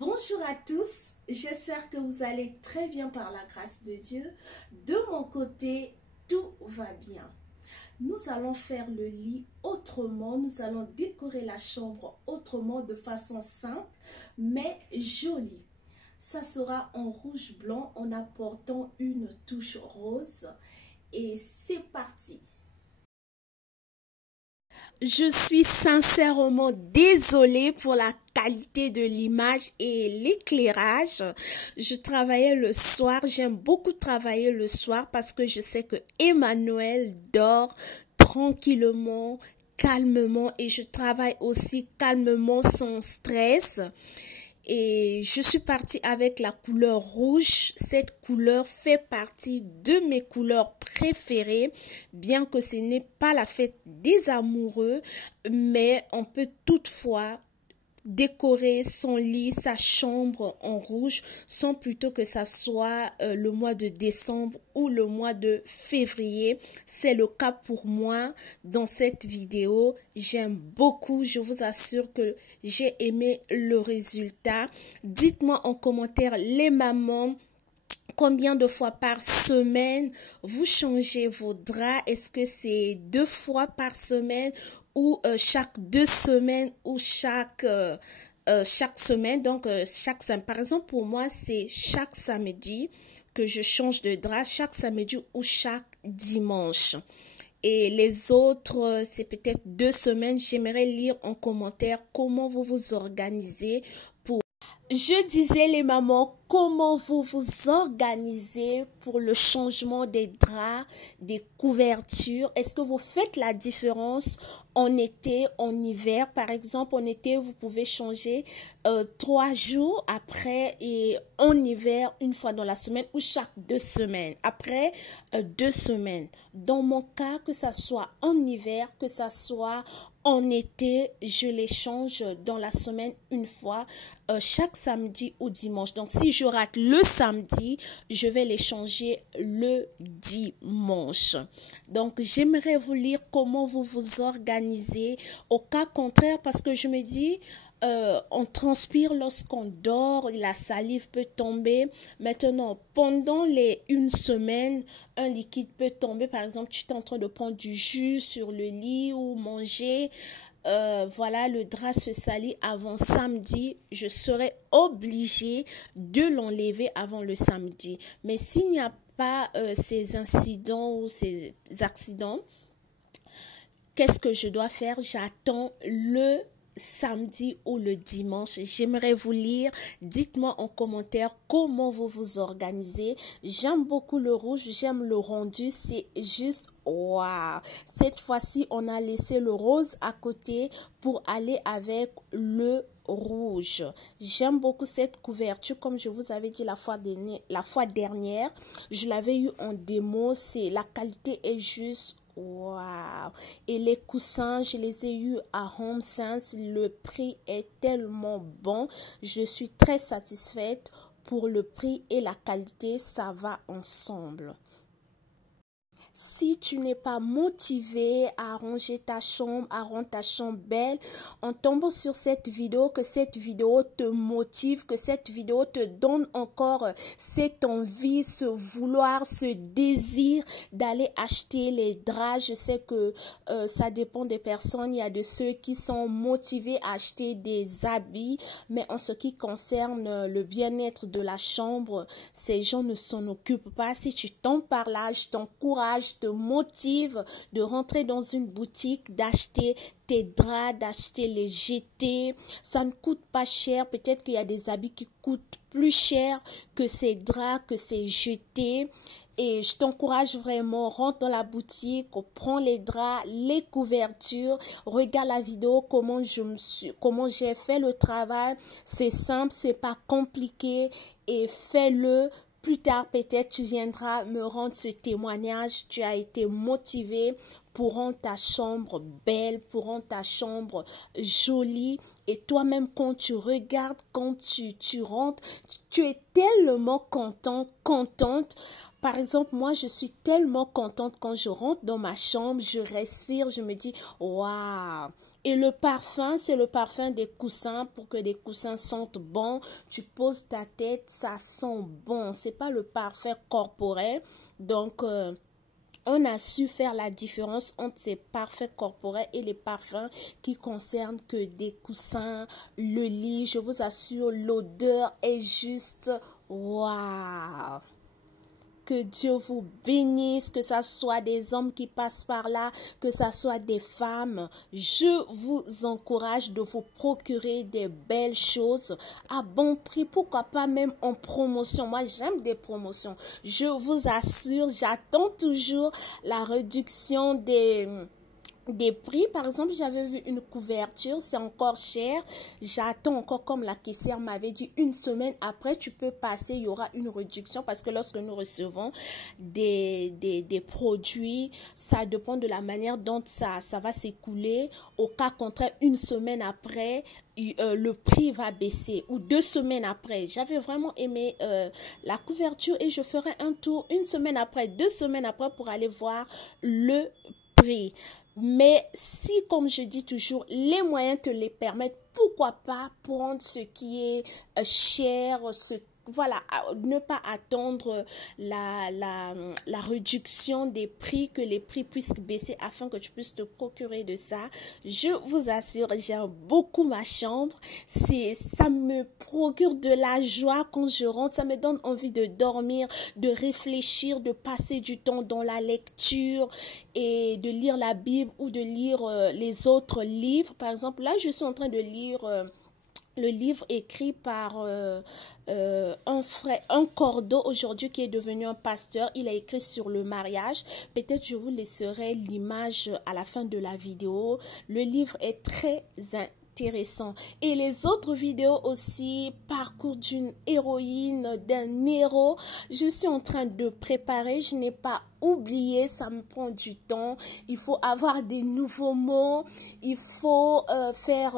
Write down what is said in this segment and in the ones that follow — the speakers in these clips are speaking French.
Bonjour à tous, j'espère que vous allez très bien par la grâce de Dieu. De mon côté, tout va bien. Nous allons faire le lit autrement, nous allons décorer la chambre autrement de façon simple mais jolie. Ça sera en rouge blanc en apportant une touche rose et c'est parti. Je suis sincèrement désolée pour la qualité de l'image et l'éclairage. Je travaillais le soir, j'aime beaucoup travailler le soir parce que je sais que Emmanuel dort tranquillement, calmement et je travaille aussi calmement sans stress. Et je suis partie avec la couleur rouge. Cette couleur fait partie de mes couleurs préférées, bien que ce n'est pas la fête des amoureux, mais on peut toutefois décorer son lit, sa chambre en rouge, sans plutôt que ça soit le mois de décembre ou le mois de février. C'est le cas pour moi dans cette vidéo. J'aime beaucoup, je vous assure que j'ai aimé le résultat. Dites-moi en commentaire les mamans. Combien de fois par semaine vous changez vos draps? Est-ce que c'est 2 fois par semaine ou chaque 2 semaines ou chaque semaine? Donc, chaque samedi. Par exemple, pour moi, c'est chaque samedi que je change de drap, chaque samedi ou chaque dimanche. Et les autres, c'est peut-être 2 semaines. J'aimerais lire en commentaire comment vous vous organisez pour... Je disais les mamans, comment vous vous organisez pour le changement des draps, des couvertures? Est-ce que vous faites la différence en été, en hiver? Par exemple, en été, vous pouvez changer 3 jours après et en hiver, une fois dans la semaine ou chaque 2 semaines. Après 2 semaines. Dans mon cas, que ça soit en hiver, que ça soit en été, je les change dans la semaine une fois, chaque samedi ou dimanche. Donc, si je rate le samedi, je vais les changer le dimanche. Donc, j'aimerais vous lire comment vous vous organisez au cas contraire parce que je me dis... on transpire lorsqu'on dort, la salive peut tomber. Maintenant, pendant les 1 semaine, un liquide peut tomber. Par exemple, tu es en train de prendre du jus sur le lit ou manger. Voilà, le drap se salit avant samedi. Je serai obligée de l'enlever avant le samedi. Mais s'il n'y a pas ces incidents ou ces accidents, qu'est-ce que je dois faire? J'attends le samedi ou le dimanche. J'aimerais vous lire. Dites-moi en commentaire comment vous vous organisez. J'aime beaucoup le rouge. J'aime le rendu. C'est juste waouh. Cette fois-ci, on a laissé le rose à côté pour aller avec le rouge. J'aime beaucoup cette couverture. Comme je vous avais dit la fois dernière, je l'avais eu en démo. La qualité est juste wow. Et les coussins, je les ai eus à HomeSense. Le prix est tellement bon. Je suis très satisfaite. Pour le prix et la qualité, ça va ensemble. Si tu n'es pas motivé à ranger ta chambre, à rendre ta chambre belle, en tombant sur cette vidéo, que cette vidéo te motive, que cette vidéo te donne encore cette envie, ce vouloir, ce désir d'aller acheter les draps. Je sais que ça dépend des personnes. Il y a de ceux qui sont motivés à acheter des habits, mais en ce qui concerne le bien-être de la chambre, ces gens ne s'en occupent pas. Si tu tombes par là, je t'encourage, te motive de rentrer dans une boutique, d'acheter tes draps, d'acheter les jetés. Ça ne coûte pas cher. Peut-être qu'il y a des habits qui coûtent plus cher que ces draps, que ces jetés. Et je t'encourage vraiment, rentre dans la boutique, prends les draps, les couvertures, regarde la vidéo, comment j'ai fait le travail. C'est simple, c'est pas compliqué et fais-le. Plus tard, peut-être, tu viendras me rendre ce témoignage. Tu as été motivé pour rendre ta chambre belle, pour rendre ta chambre jolie. Et toi-même, quand tu regardes, quand tu rentres, tu es tellement content, contente. Par exemple, moi, je suis tellement contente quand je rentre dans ma chambre, je respire, je me dis, waouh! Et le parfum, c'est le parfum des coussins pour que les coussins sentent bon. Tu poses ta tête, ça sent bon. C'est pas le parfum corporel. Donc, on a su faire la différence entre ces parfums corporels et les parfums qui concernent que des coussins, le lit. Je vous assure, l'odeur est juste waouh! Que Dieu vous bénisse, que ce soit des hommes qui passent par là, que ce soit des femmes. Je vous encourage de vous procurer des belles choses à bon prix. Pourquoi pas même en promotion. Moi, j'aime des promotions. Je vous assure, j'attends toujours la réduction des prix. Par exemple, j'avais vu une couverture, c'est encore cher. J'attends encore, comme la caissière m'avait dit, une semaine après, tu peux passer, il y aura une réduction parce que lorsque nous recevons des produits, ça dépend de la manière dont ça va s'écouler. Au cas contraire, une semaine après, le prix va baisser, ou 2 semaines après. J'avais vraiment aimé la couverture et je ferai un tour une semaine après, 2 semaines après pour aller voir le prix. Mais si, comme je dis toujours, les moyens te les permettent, pourquoi pas prendre ce qui est cher, voilà, ne pas attendre la réduction des prix, que les prix puissent baisser afin que tu puisses te procurer de ça. Je vous assure, j'aime beaucoup ma chambre. Ça me procure de la joie quand je rentre. Ça me donne envie de dormir, de réfléchir, de passer du temps dans la lecture et de lire la Bible ou de lire les autres livres. Par exemple, là, je suis en train de lire le livre écrit par un cordeau aujourd'hui qui est devenu un pasteur. Il a écrit sur le mariage. Peut-être je vous laisserai l'image à la fin de la vidéo. Le livre est très intéressant. Et les autres vidéos aussi, parcours d'une héroïne, d'un héros. Je suis en train de préparer. Je n'ai pas oublié, ça me prend du temps. Il faut avoir des nouveaux mots. Il faut faire...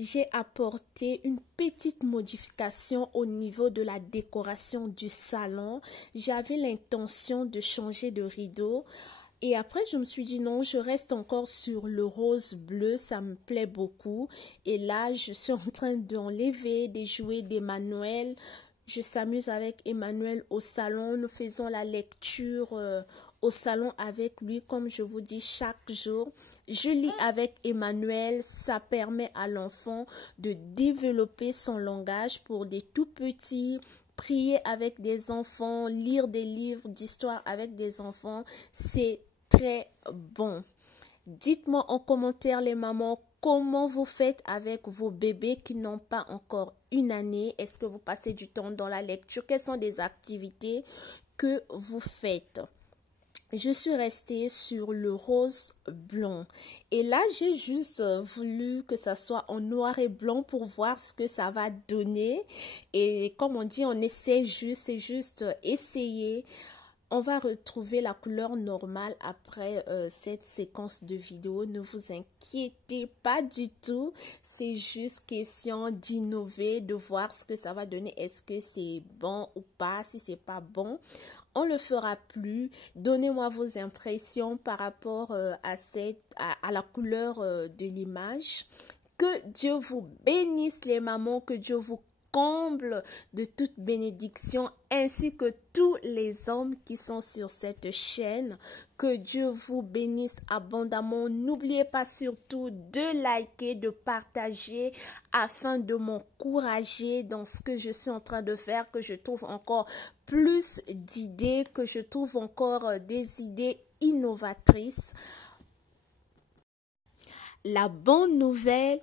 J'ai apporté une petite modification au niveau de la décoration du salon. J'avais l'intention de changer de rideau. Et après, je me suis dit non, je reste encore sur le rose bleu, ça me plaît beaucoup. Et là, je suis en train d'enlever des jouets d'Emmanuel. Je s'amuse avec Emmanuel au salon. Nous faisons la lecture au salon avec lui, comme je vous dis, chaque jour. Je lis avec Emmanuel. Ça permet à l'enfant de développer son langage pour des tout petits. Prier avec des enfants, lire des livres d'histoire avec des enfants, c'est très bon. Dites-moi en commentaire les mamans, comment vous faites avec vos bébés qui n'ont pas encore une année? Est-ce que vous passez du temps dans la lecture? Quelles sont des activités que vous faites? Je suis restée sur le rose blanc. Et là, j'ai juste voulu que ça soit en noir et blanc pour voir ce que ça va donner. Et comme on dit, on essaie juste, c'est juste essayer. On va retrouver la couleur normale après cette séquence de vidéo. Ne vous inquiétez pas du tout. C'est juste question d'innover, de voir ce que ça va donner. Est-ce que c'est bon ou pas? Si c'est pas bon, on le fera plus. Donnez-moi vos impressions par rapport à la couleur de l'image. Que Dieu vous bénisse les mamans, que Dieu vous comble de toute bénédiction, ainsi que tous les hommes qui sont sur cette chaîne. Que Dieu vous bénisse abondamment. N'oubliez pas surtout de liker, de partager afin de m'encourager dans ce que je suis en train de faire, que je trouve encore plus d'idées, que je trouve encore des idées innovatrices. La bonne nouvelle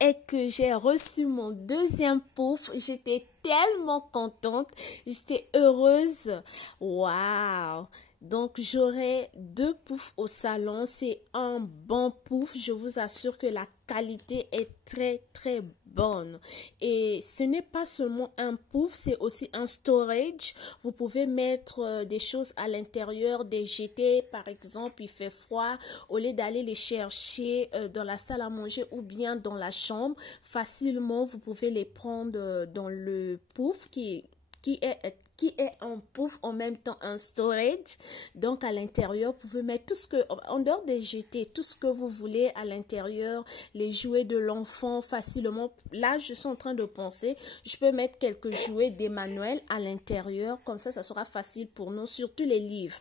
est que j'ai reçu mon deuxième pouf. J'étais tellement contente, j'étais heureuse. Waouh! Donc, j'aurai 2 poufs au salon. C'est un bon pouf. Je vous assure que la qualité est très, très bonne. Et ce n'est pas seulement un pouf, c'est aussi un storage. Vous pouvez mettre des choses à l'intérieur, des jetés. Par exemple, il fait froid. Au lieu d'aller les chercher dans la salle à manger ou bien dans la chambre, facilement, vous pouvez les prendre dans le pouf qui qui est un pouf, en même temps un storage. Donc à l'intérieur, vous pouvez mettre tout ce que, en dehors des jetés, tout ce que vous voulez à l'intérieur, les jouets de l'enfant facilement. Là, je suis en train de penser, je peux mettre quelques jouets d'Emmanuel à l'intérieur, comme ça sera facile pour nous, surtout les livres.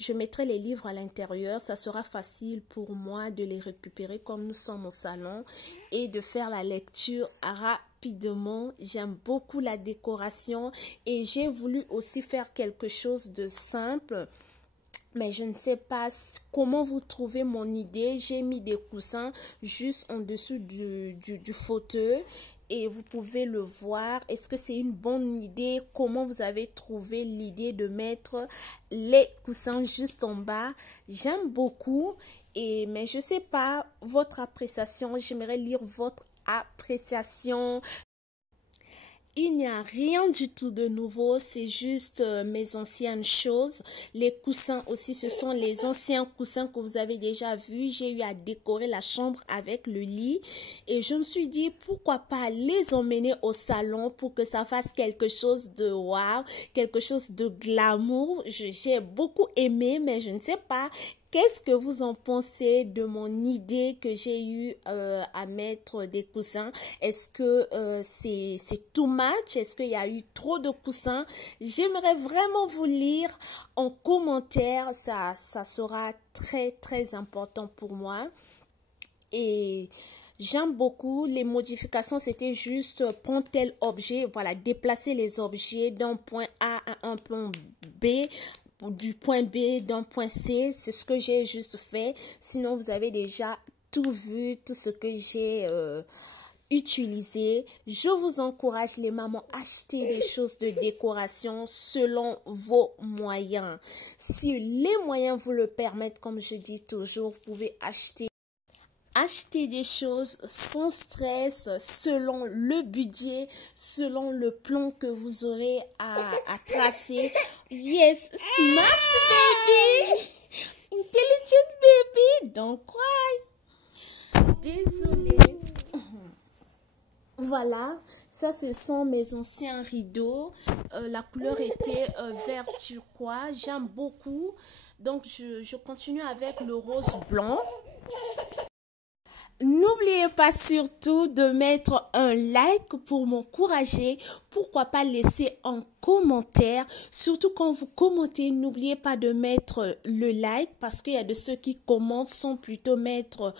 Je mettrai les livres à l'intérieur, ça sera facile pour moi de les récupérer comme nous sommes au salon et de faire la lecture rapidement. J'aime beaucoup la décoration et j'ai voulu aussi faire quelque chose de simple. Mais je ne sais pas comment vous trouvez mon idée. J'ai mis des coussins juste en dessous du fauteuil. Et vous pouvez le voir. Est-ce que c'est une bonne idée? Comment vous avez trouvé l'idée de mettre les coussins juste en bas? J'aime beaucoup. Mais je ne sais pas votre appréciation. J'aimerais lire votre appréciation. Il n'y a rien du tout de nouveau, c'est juste mes anciennes choses. Les coussins aussi, ce sont les anciens coussins que vous avez déjà vus. J'ai eu à décorer la chambre avec le lit et je me suis dit pourquoi pas les emmener au salon pour que ça fasse quelque chose de wow, quelque chose de glamour. J'ai beaucoup aimé, mais je ne sais pas. Qu'est-ce que vous en pensez de mon idée que j'ai eu à mettre des coussins? Est-ce que c'est too much? Est-ce qu'il y a eu trop de coussins? J'aimerais vraiment vous lire en commentaire. Ça sera très, très important pour moi. Et j'aime beaucoup les modifications, c'était juste prendre tel objet, voilà, déplacer les objets d'un point A à un point B, du point B d'un point C, c'est ce que j'ai juste fait. Sinon, vous avez déjà tout vu, tout ce que j'ai utilisé. Je vous encourage les mamans à acheter des choses de décoration selon vos moyens. Si les moyens vous le permettent, comme je dis toujours, vous pouvez acheter des choses sans stress, selon le budget, selon le plan que vous aurez à tracer. Yes, smart baby, intelligent baby, don't cry. Désolée. Voilà, ça ce sont mes anciens rideaux. La couleur était vert turquoise, j'aime beaucoup. Donc je continue avec le rose blanc. N'oubliez pas surtout de mettre un like pour m'encourager. Pourquoi pas laisser un commentaire. Surtout quand vous commentez, n'oubliez pas de mettre le like parce qu'il y a de ceux qui commentent sans plutôt mettre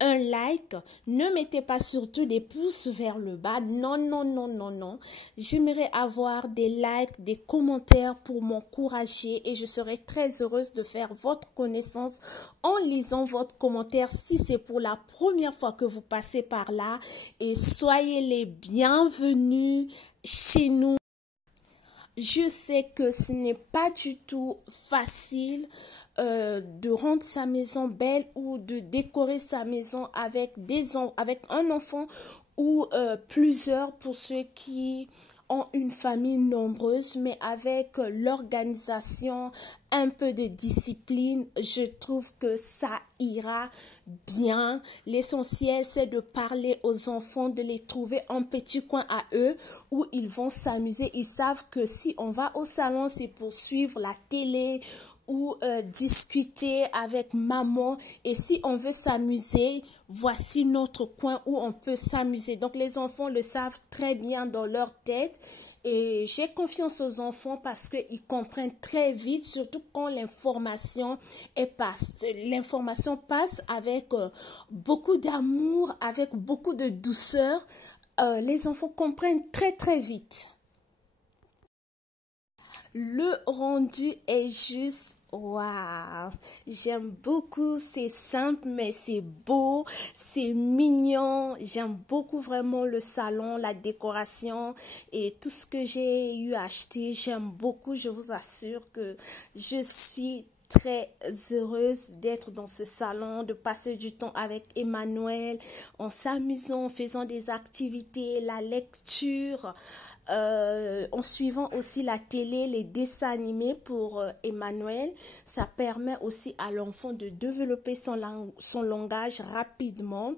un like. Ne mettez pas surtout des pouces vers le bas. Non, non, non, non, non. J'aimerais avoir des likes, des commentaires pour m'encourager et je serai très heureuse de faire votre connaissance en lisant votre commentaire si c'est pour la première fois que vous passez par là. Et soyez les bienvenus chez nous. Je sais que ce n'est pas du tout facile de rendre sa maison belle ou de décorer sa maison avec un enfant ou plusieurs pour ceux qui ont une famille nombreuse, mais avec l'organisation, un peu de discipline, je trouve que ça ira bien. L'essentiel, c'est de parler aux enfants, de les trouver un petit coin à eux où ils vont s'amuser. Ils savent que si on va au salon, c'est pour suivre la télé ou discuter avec maman. Et si on veut s'amuser, voici notre coin où on peut s'amuser. Donc les enfants le savent très bien dans leur tête. Et j'ai confiance aux enfants parce qu'ils comprennent très vite, surtout quand l'information passe. L'information passe avec beaucoup d'amour, avec beaucoup de douceur. Les enfants comprennent très très vite. Le rendu est juste waouh. J'aime beaucoup, c'est simple mais c'est beau, c'est mignon. J'aime beaucoup vraiment le salon, la décoration et tout ce que j'ai eu à acheter. J'aime beaucoup, je vous assure que je suis très heureuse d'être dans ce salon, de passer du temps avec Emmanuel, en s'amusant, en faisant des activités, la lecture, en suivant aussi la télé, les dessins animés pour Emmanuel. Ça permet aussi à l'enfant de développer son langage rapidement.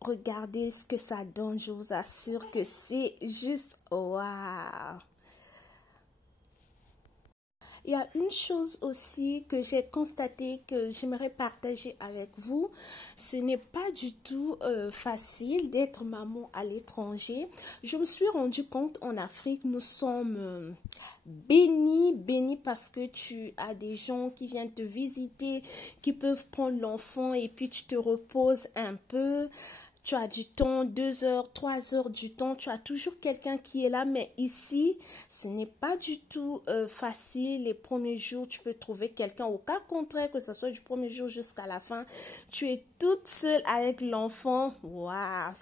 Regardez ce que ça donne, je vous assure que c'est juste waouh. Il y a une chose aussi que j'ai constaté que j'aimerais partager avec vous. Ce n'est pas du tout facile d'être maman à l'étranger. Je me suis rendu compte en Afrique, nous sommes bénis parce que tu as des gens qui viennent te visiter, qui peuvent prendre l'enfant et puis tu te reposes un peu. Tu as du temps, 2 heures, 3 heures du temps, tu as toujours quelqu'un qui est là, mais ici, ce n'est pas du tout facile. Les premiers jours, tu peux trouver quelqu'un. Au cas contraire, que ce soit du premier jour jusqu'à la fin, tu es toute seule avec l'enfant. Waouh,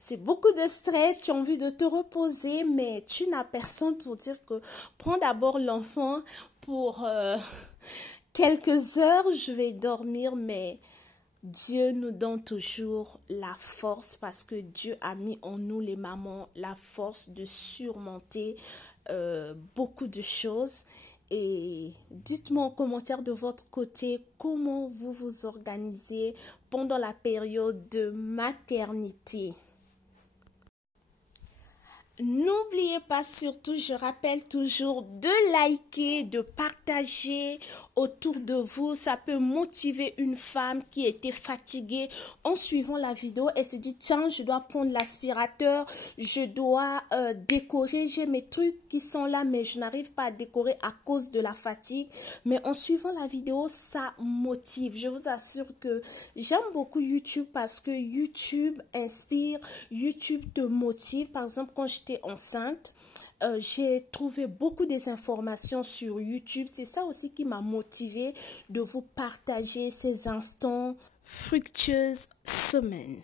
c'est beaucoup de stress, tu as envie de te reposer, mais tu n'as personne pour dire que prends d'abord l'enfant pour quelques heures, je vais dormir, mais Dieu nous donne toujours la force parce que Dieu a mis en nous les mamans la force de surmonter beaucoup de choses. Et dites-moi en commentaire de votre côté comment vous vous organisez pendant la période de maternité. N'oubliez pas surtout, je rappelle toujours, de liker, de partager autour de vous. Ça peut motiver une femme qui était fatiguée en suivant la vidéo. Elle se dit, tiens, je dois prendre l'aspirateur, je dois décorer. J'ai mes trucs qui sont là, mais je n'arrive pas à décorer à cause de la fatigue. Mais en suivant la vidéo, ça motive. Je vous assure que j'aime beaucoup YouTube parce que YouTube inspire, YouTube te motive. Par exemple, quand j'étais enceinte, j'ai trouvé beaucoup des informations sur YouTube. C'est ça aussi qui m'a motivée de vous partager ces instants fructueuses semaines.